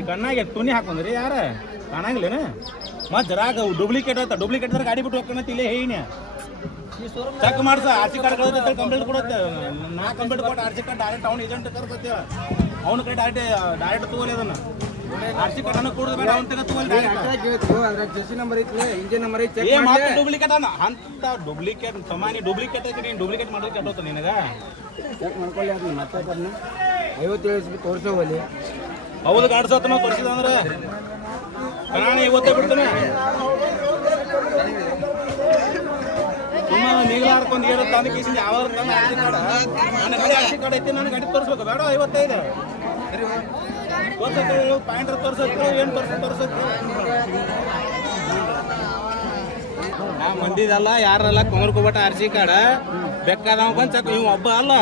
ಈ ಕಣ್ಣಾಗೆ ತುನಿ ಹಾಕೊಂಡ್ರಿ ಯಾರ ಕಾಣಂಗಿಲ್ಲೇನ ಮತ್ತೆ ಜರಾಗ ಡೂಪ್ಲಿಕೇಟ್ ಆಯ್ತಾ ಡೂಪ್ಲಿಕೇಟ್ ಗಾಡಿ ಬಿಟ್ಟು ಹೋಗ್ಕೊಂತ ಇಲ್ಲೇ ಹೇಳಿ ಚೆಕ್ ಮಾಡ್ಸ ಆರ್ ಸಿ ಕಾರ್ಡ್ ಕಳ್ದೈತೆ ಕಂಪ್ಲೇಂಟ್ ಕೊಡುತ್ತೆ ನಾ ಕಂಪ್ಲೇಂಟ್ ಕೊಟ್ಟು ಆರ್ ಸಿ ಕಾರ್ಡ್ ಡೈರೆಕ್ಟ್ ಅವ್ನು ಏಜೆಂಟ್ ಕರ್ಸತ್ತೆ ಅವ್ನ ಕಡೆ ಡೈರೆಕ್ಟ್ ತಗೋಲಿ ಅದನ್ನ ಆರ್ ಸಿ ಕಾರ್ಡ್ ಕೊಡೋದು ಬೇಡ ಅವ್ನ ತಗ ತಗೋಲಿ ಡೂಪ್ಲಿಕೇಟ್ ಅನ್ನ ಅಂತ ಡೂಪ್ಲಿಕೇಟ್ ಸಮಾನಿ ಡೂಪ್ಲಿಕೇಟ್ ಐತಿ ನೀನು ಡೂಪ್ಲಿಕೇಟ್ ಮಾಡಿದ್ರೆ ಕೆಟ್ಟೋತ ನಿನಗ ಚೆಕ್ ಮಾಡ್ಕೊಳ್ಳಿ ಅದನ್ನ ಮತ್ತೆ 57 ತೋರಿಸೋವಲ್ಲಿ ಹೌದು ಗಾಡ್ಸತ್ತ ನಾವು ತೋರಿಸಿದ ಅಂದ್ರೆ ಕಣಾಣ ಇವತ್ತೇ ಬಿಡ್ತಾನೆ ನೀಗ್ಲ ಹಾರ್ಕೊಂಡು ಹೇಳು ತಂದು ಕೀಸಿಂದ ಯಾವ ತಂದು ಆರ್ ಸಿ ಕಾರ್ಡ್ ನನ್ನ ಗಾಡಿ ಆರ್ ಸಿ ಕಾರ್ಡ್ ಐತಿ ನನ್ನ ಗಾಡಿ ತೋರಿಸ್ಬೇಕು ಬೇಡ 55 ತೋರ್ಸಕ್ಕೆ ಪಾಯಿಂಟ್ ತೋರ್ಸಕ್ಕೆ ಏನು ತೋರ್ಸಕ್ಕೆ ನಾ ಮಂದಿದಲ್ಲ ಯಾರಲ್ಲ ಕೊಂಗ್ರಕೋಬೇಟ ಆರ್ ಸಿ ಕಾರ್ಡ್ ಬೇಕಾದವ ಬಂದು ಚೆಕ್ ನೀವು ಒಬ್ಬ ಅಲ್ಲ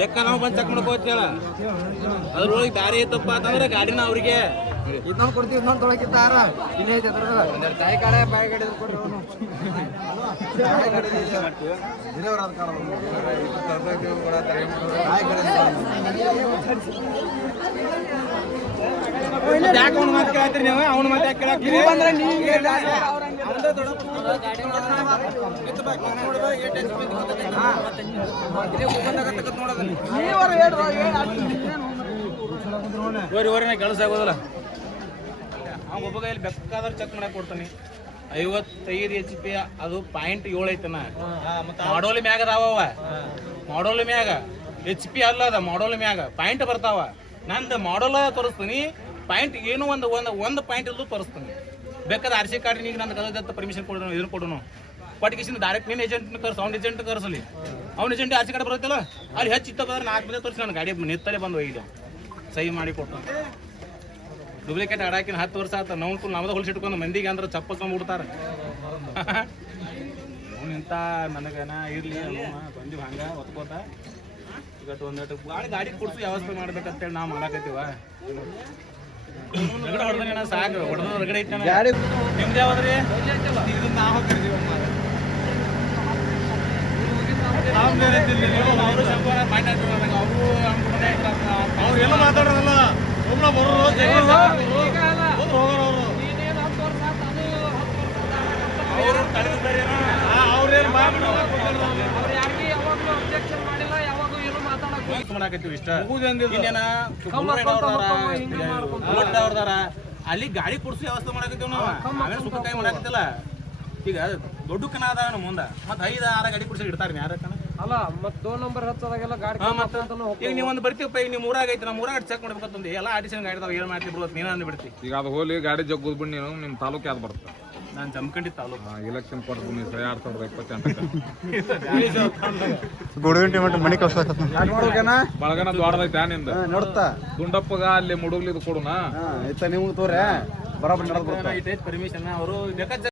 ಬೇಕಾದವ ಬಂದು ಚೆಕ್ ಮಾಡ್ಕೋತೀರ ಅದ್ರೊಳಗೆ ಬ್ಯಾರೆ ಐತಪ್ಪ ಅಂತಂದ್ರೆ ಗಾಡಿನ ಅವ್ರಿಗೆ ಇನ್ನೊಂದು ಕೊಡ್ತೀವಿ ಇನ್ನೊಂದು ತೊಳಕಿತ್ತಾರ ಇನ್ನೇ ಐತೆ ತಾಯಿ ಕಾಡೆ ಬಾಯಿ ಗಾಡಿ ಕೊಡ್ರಿ ಯಾಕೆ ಅವ್ನ ಮಾತು ಕೇಳ್ತೀರಿ ನೀವು ಅವ್ನ ಮಾತು ಯಾಕೆ ಕೇಳಾಕ್ತೀರಿ ಬಂದ್ರೆ ಓರಿ ಕೆಲಸ ಆಗೋದಿಲ್ಲ ಅವ್ನ ಒಬ್ಬ ಕೈಯಲ್ಲಿ ಬೇಕಾದ್ರೆ ಚೆಕ್ ಮಾಡಕ್ ಕೊಡ್ತಾನೆ 55 HP ಅದು ಪಾಯಿಂಟ್ 7 ಐತನ ಮಾಡೋಲಿ ಮ್ಯಾಗ ಅದಾವ ಮಾಡೋಲಿ ಮ್ಯಾಗ HP ಅಲ್ಲ ಅದ ಮಾಡೋಲಿ ಮ್ಯಾಗ ಪಾಯಿಂಟ್ ಬರ್ತಾವ ನಂದು ಮಾಡೋಲ ತೋರಿಸ್ತೀನಿ ಪಾಯಿಂಟ್ ಏನು ಒಂದು ಪಾಯಿಂಟ್ ಇಲ್ಲೂ ತೋರಿಸ್ತೀನಿ ಬೇಕಾದ್ರೆ ಆರ್ ಸಿ ಕಾರ್ಡ್ ಈಗ ನಂದು ಕದ ಪರ್ಮಿಷನ್ ಕೊಡೋಣ ಇದನ್ನು ಕೊಡೋಣ ಪಟ್ಕಿಸಿನ ಡೈರೆಕ್ಟ್ ನೀನು ಏಜೆಂಟ್ ಕರ್ಸು ಅವ್ನ ಏಜೆಂಟ್ ಕರ್ಸಲಿ ಅವ್ನ ಏಜೆಂಟ್ ಆರ್ ಸಿ ಕಾರ್ಡ್ ಬರುತ್ತಲ್ಲ ಅಲ್ಲಿ ಹೆಚ್ಚಿತ್ತಪ್ಪ 4 ಮಂದಿ ತೋರಿಸಿ ನನ್ನ ಗಾಡಿ ನಿತ್ತಲೇ ಬಂದು ಒಯ್ದು ಸಹಿ ಮಾಡಿ ಕೊಟ್ಟು ಡೂಪ್ಲಿಕೇಟ್ ಆಡಾಕಿನ 10 ವರ್ಷ ಆತ ನಾವು ನಮ್ದು ಹೊಲಿಸಿಟ್ಕೊಂಡು ಮಂದಿಗೆ ಅಂದ್ರೆ ಚಪ್ಪಕ್ಕೊಂಡ್ಬಿಡ್ತಾರೆ ಅವ್ನು ಇಂಥ ನನಗೇನ ಇರಲಿ ಬಂದಿವಿ ಹಂಗೆ ಒತ್ಕೋತ ಈಗ ಒಂದೆರಡು ಗಾಡಿ ಕೊಡ್ಸು ವ್ಯವಸ್ಥೆ ಮಾಡ್ಬೇಕಂತೇಳಿ ನಾವು ಮಾಡಾಕತ್ತೀವ ಹೊರಗಡೆ ಹೊಡೆದ ಸಾಕು ಹೊಡೆದ ಹೊರಗಡೆ ಐತೆ ನಿಮ್ದು ಯಾವ್ದ್ರಿ ಇದನ್ನ ನಾವು ಅವ್ರು ಎಲ್ಲ ಮಾತಾಡೋದಲ್ಲ ಒಬ್ಬನ ಬರೋರು ಅವರು ಕಳೆದಿದ್ದಾರೆ ಅವ್ರೇನು ಮಾಡಾಕತ್ತೀವಿ ಇಷ್ಟ ಇಲ್ಲೇನ ಅವ್ರದಾರ ಅಲ್ಲಿ ಗಾಡಿ ಕೊಡ್ಸು ವ್ಯವಸ್ಥೆ ಮಾಡಾಕತ್ತೀವಿ ನಾವು ಆಮೇಲೆ ಸುಖಕಾಯಿ ಮಾಡಾಕತ್ತಿಲ್ಲ ಈಗ ದೊಡ್ಡ ಕನ ಅದಾವ ಮುಂದೆ ಮತ್ತೆ 5-6 ಗಾಡಿ ಕೊಡ್ಸಿ ಇಡ್ತಾರ ಯಾರಕ್ಕನ ಅಲ್ಲ ಮತ್ತೆ 2 ನಂಬರ್ ಹಚ್ಚದಾಗೆಲ್ಲ ಗಾಡಿ ಈಗ ನೀವು ಒಂದು ಬರ್ತೀವಪ್ಪ ಈಗ ನೀವು ಊರಾಗ ಐತಿ ನಮ್ಮ ಊರಾಗ ಚೆಕ್ ಮಾಡ್ಬೇಕಂತಂದು ಎಲ್ಲ ಆಡಿಷನ್ ಗಾಡಿ ಅದಾವ ಏನು ಮಾಡ್ತೀವಿ ಬಿಡ್ಬೇಕು ನೀನು ಅಂದ್ಬಿಡ್ತಿ ಈಗ ಅದು ಹೋಲಿ ಗಾಡಿ ಜಗ್ಗುದ್ ಬಿಟ್ಟು ನೀನು ನಿಮ್ಮ ತಾಲೂಕು ಯಾವ್ದು ಬರುತ್ತೆ ನಾನು ಜಮಖಂಡಿ ತಾಲೂಕು ಎಲೆಕ್ಷನ್ ಕೊಟ್ಟು ಬನ್ನಿ 2028 ಗುಡುಗಂಟಿ ಮಟ್ಟ ಮನೆ ಕಳ್ಸಕತ್ತ ಬಳಗನ ದೊಡ್ಡದೈತೆ ನಿಂದ ನೋಡ್ತಾ ದುಂಡಪ್ಪಗ ಅಲ್ಲಿ ಮುಡುಗ್ಲಿದು ಕೊಡುನಾ ನಿಮ್ಗೆ ತೋರೆ ಬರೋಬ್ಬರಿ ನಡೆದ್ ಪರ್ಮಿಷನ್ ಅವರು ಬೇಕಾದ